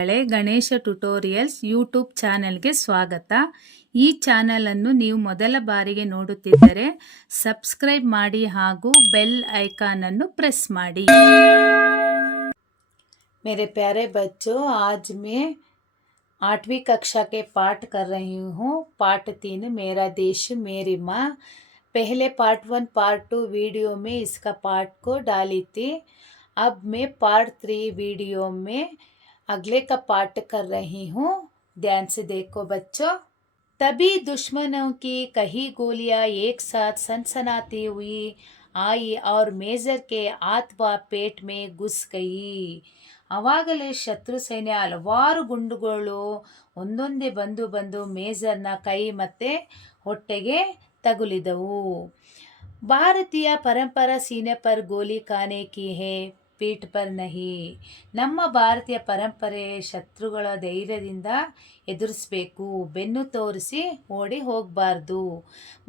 Ganesha tutorials YouTube ಚಾನೆಲ್ಗೆ ಸ್ವಾಗತ. ಈ ಚಾನೆಲ್ ಅನ್ನು ನೀವು ಮೊದಲ ಬಾರಿಗೆ ನೋಡುತ್ತಿದ್ದರೆ ಸಬ್ಸ್ಕ್ರೈಬ್ ಮಾಡಿ ಹಾಗೂ ಬೆಲ್ ಐಕಾನ್ ಅನ್ನು ಪ್ರೆಸ್ ಮಾಡಿ. मेरे प्यारे बच्चों, आज मैं 8वीं कक्षा के पाठ कर रही हूँ. पाठ 3 मेरा देश मेरी माँ. पहले पार्ट 1 पार्ट 2 वीडियो में इसका पार्ट को डाली थी. अब मैं पार्ट 3 वीडियो में अगले का पार्ट कर रही हूँ. ध्यान से देखो बच्चों. तभी दुश्मनों की कई गोलियां एक साथ सनसनाती हुई आई और मेजर के हाथ व पेट में घुस गई. ಆವಾಗಲೇ ಶತ್ರು ಸೈನ್ಯ ಹಲವಾರು ಗುಂಡುಗಳು ಒಂದೊಂದೇ ಬಂದು ಮೇಜರ್ನ ಕೈ ಮತ್ತೆ ಹೊಟ್ಟೆಗೆ ತಗುಲಿದವು. ಭಾರತೀಯ ಪರಂಪರಾ ಸೀನೆ ಪರ್ ಗೋಲಿ ಖಾನೆ ಕಿ ಹೇ ಪೀಠ್ ಪರ್ ನಹಿ. ನಮ್ಮ ಭಾರತೀಯ ಪರಂಪರೆ ಶತ್ರುಗಳ ಧೈರ್ಯದಿಂದ ಎದುರಿಸಬೇಕು, ಬೆನ್ನು ತೋರಿಸಿ ಓಡಿ ಹೋಗಬಾರ್ದು.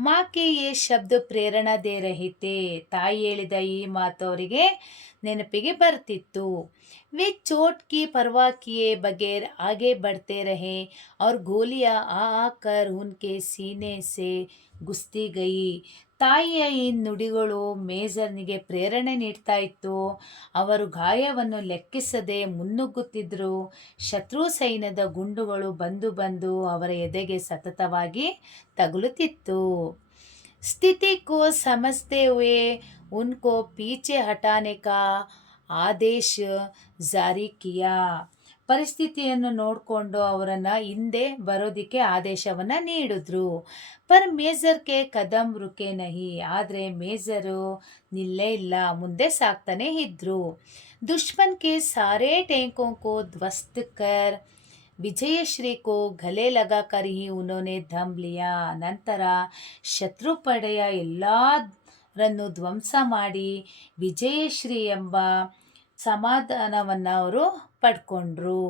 ಮಾಕೆ ಯೇ ಶಬ್ದ ಪ್ರೇರಣಾ ದೇ ರಹಿತೆ. ತಾಯಿ ಹೇಳಿದ ಈ ಮಾತು ಅವರಿಗೆ ನೆನಪಿಗೆ ಬರ್ತಿತ್ತು. वे चोट की परवाह किए बगैर आगे बढ़ते रहे और गोलियां आकर उनके सीने से घुसती गई. ತಾಯಿಯ ಈ ನುಡಿಗಳು ಮೇಜರ್ನಿಗೆ ಪ್ರೇರಣೆ ನೀಡ್ತಾ ಇತ್ತು. ಅವರು ಗಾಯವನ್ನು ಲೆಕ್ಕಿಸದೆ ಮುನ್ನುಗ್ಗುತ್ತಿದ್ದರು. ಶತ್ರು ಸೈನ್ಯದ ಗುಂಡುಗಳು ಬಂದು ಅವರ ಎದೆಗೆ ಸತತವಾಗಿ ತಗುಲುತ್ತಿತ್ತು. ಸ್ಥಿತಿ ಕೋ ಸಮಜ್ತೆ ಹುए उनको पीछे हटाने का ಆದೇಶ ಜಾರಿ ಕಿಯಾ. ಪರಿಸ್ಥಿತಿಯನ್ನು ನೋಡಿಕೊಂಡು ಅವರನ್ನು ಹಿಂದೆ ಬರೋದಕ್ಕೆ ಆದೇಶವನ್ನು ನೀಡಿದ್ರು. ಪರ್ ಮೇಜರ್ ಕೆ ಕದಮ್ ರುಕೆ ನಹಿ. ಆದರೆ ಮೇಜರು ನಿಲ್ಲೇ ಇಲ್ಲ, ಮುಂದೆ ಸಾಕ್ತಾನೆ ಇದ್ರು. ದುಶ್ಮನ್ ಕೆ ಸಾರೇ ಟ್ಯಾಂಕೋ ಕೋ ಧ್ವಸ್ತ್ ಕರ್ ವಿಜಯಶ್ರೀ ಕೋ ಗಲೆ ಲಗಾಕರ್ ಹಿ ಉನ್ಹೋನೆ ದಮ್ ಲಿಯಾ. ನಂತರ ಶತ್ರು ಪಡೆಯ ಎಲ್ಲರನ್ನು ಧ್ವಂಸ ಮಾಡಿ ವಿಜಯಶ್ರೀ ಎಂಬ ಸಮಾಧಾನವನ್ನು ಅವರು ಪಡ್ಕೊಂಡ್ರು.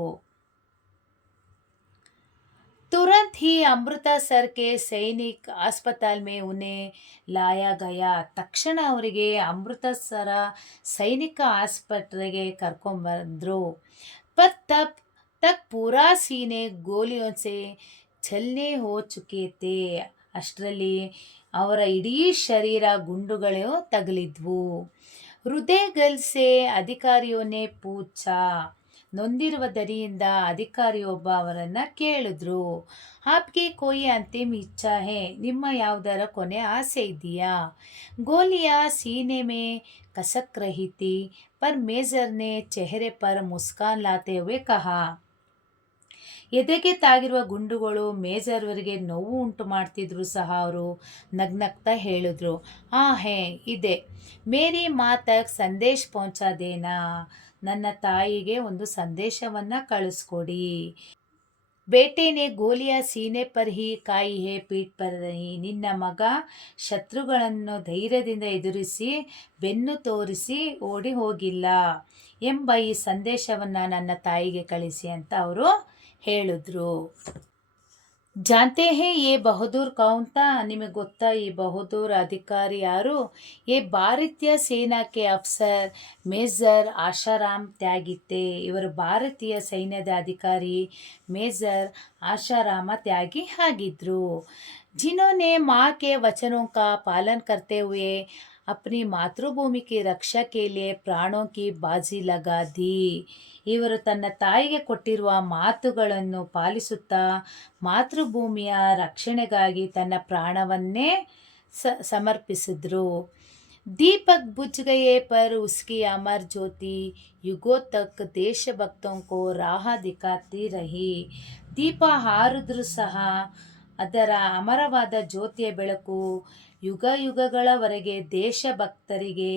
तुरंत ही अमृतसर के सैनिक अस्पताल में उन्हें लाया गया. ತಕ್ಷಣ ಅವರಿಗೆ ಅಮೃತಸರ ಸೈನಿಕ ಆಸ್ಪತ್ರೆಗೆ ಕರ್ಕೊಂಡ್ಬಂದ್ರು. पर तब तक पूरा सीने गोलियों से छलने हो चुके थे. ಅಷ್ಟರಲ್ಲಿ ಅವರ ಇಡೀ ಶರೀರ ಗುಂಡುಗಳು ತಗುಲಿದ್ವು. ಹೃದಯಗಲ್ ಸೆ ಅಧಿಕಾರಿಯೋನೆ ಪೂಛ. ನೊಂದಿರುವ ದನಿಯಿಂದ ಅಧಿಕಾರಿಯೊಬ್ಬ ಅವರನ್ನು ಕೇಳಿದ್ರು. ಆಪ್ಗೆ ಕೋಯಿ ಅಂತಿಮ ಇಚ್ಛಾ ಹೇ. ನಿಮ್ಮ ಯಾವುದರ ಕೊನೆ ಆಸೆ ಇದೆಯಾ. ಗೋಲಿಯ ಸೀನೆ ಮೇ ಕಸಕ್ ರಹಿ ಥಿ ಪರ್ ಮೇಜರ್ನೆ ಚೆಹರೆ ಪರ್ ಮುಸ್ಕಾನ್ ಲಾತೆ ಹುए ಕಹಾ. ಎದೆಗೆ ತಾಗಿರುವ ಗುಂಡುಗಳು ಮೇಜರ್ವರಿಗೆ ನೋವು ಉಂಟು ಮಾಡ್ತಿದ್ರು ಸಹ ಅವರು ನಗ್ನಗ್ತಾ ಹೇಳಿದ್ರು, ಹೇ ಇದೆ, ಮೇರಿ ಮಾತಕ್ ಸಂದೇಶ್ ಪਹੁಂಚಾ ದೇನಾ. ನನ್ನ ತಾಯಿಗೆ ಒಂದು ಸಂದೇಶವನ್ನು ಕಳಿಸ್ಕೊಡಿ. ಬೇಟೆನೆ ಗೋಲಿಯ ಸೀನೆ ಪರ್ ಹಿ ಕಾಯಿ ಹೇ ಪೀಠ್ ಪರ್ ನಹಿ. ನಿನ್ನ ಮಗ ಶತ್ರುಗಳನ್ನು ಧೈರ್ಯದಿಂದ ಎದುರಿಸಿ ಬೆನ್ನು ತೋರಿಸಿ ಓಡಿ ಹೋಗಿಲ್ಲ ಎಂಬ ಈ ಸಂದೇಶವನ್ನು ನನ್ನ ತಾಯಿಗೆ ಕಳಿಸಿ ಅಂತ ಅವರು ಹೇಳಿದ್ರು. ಜಾನ್ತೆ ಹೇ ಯೇ ಬಹದ್ದೂರ್ ಕೌನ್ ತಾ. ನಿಮಗೆ ಗೊತ್ತಾ ಈ ಬಹದ್ದೂರ್ ಅಧಿಕಾರಿ ಯಾರು. ಯೇ ಭಾರತೀಯ ಸೇನಾಕ್ಕೆ ಅಫ್ಸರ್ ಮೇಜರ್ ಆಶಾರಾಮ್ ತ್ಯಾಗಿತ್ತೆ. ಇವರು ಭಾರತೀಯ ಸೈನ್ಯದ ಅಧಿಕಾರಿ ಮೇಜರ್ ಆಶಾರಾಮ ತ್ಯಾಗಿ ಆಗಿದ್ರು. जिन्होंने माँ के वचनों का पालन करते हुए अपनी मातृभूमि की रक्षा के लिए प्राणों की बाजी लगा दी. ಇವರು ತನ್ನ ತಾಯಿಗೆ ಕೊಟ್ಟಿರುವ ಮಾತುಗಳನ್ನು ಪಾಲಿಸುತ್ತಾ ಮಾತೃಭೂಮಿಯ ರಕ್ಷಣೆಗಾಗಿ ತನ್ನ ಪ್ರಾಣವನ್ನೇ ಸಮರ್ಪಿಸಿದ್ರು. दीपक बुझ गए पर उसकी अमर ज्योति युगों तक देशभक्तों को राह दिखाती रही. ದೀಪ ಹಾರಿದ್ರೂ ಸಹ ಅದರ ಅಮರವಾದ ಜ್ಯೋತಿಯ ಬೆಳಕು ಯುಗ ಯುಗಗಳವರೆಗೆ ದೇಶಭಕ್ತರಿಗೆ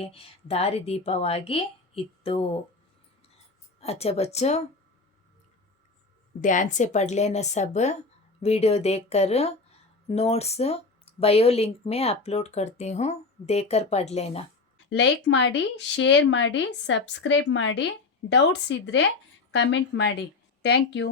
ದಾರಿದೀಪವಾಗಿ ಇತ್ತು. अच्छा बच्चों, ध्यान से पढ़ लेना सब. वीडियो देखकर नोट्स बायो लिंक में अपलोड करती हूँ, देखकर पढ़ लेना. ಲೈಕ್ ಮಾಡಿ, ಶೇರ್ ಮಾಡಿ, ಸಬ್ಸ್ಕ್ರೈಬ್ ಮಾಡಿ. ಡೌಟ್ಸ್ ಇದ್ದರೆ ಕಮೆಂಟ್ ಮಾಡಿ. Thank you.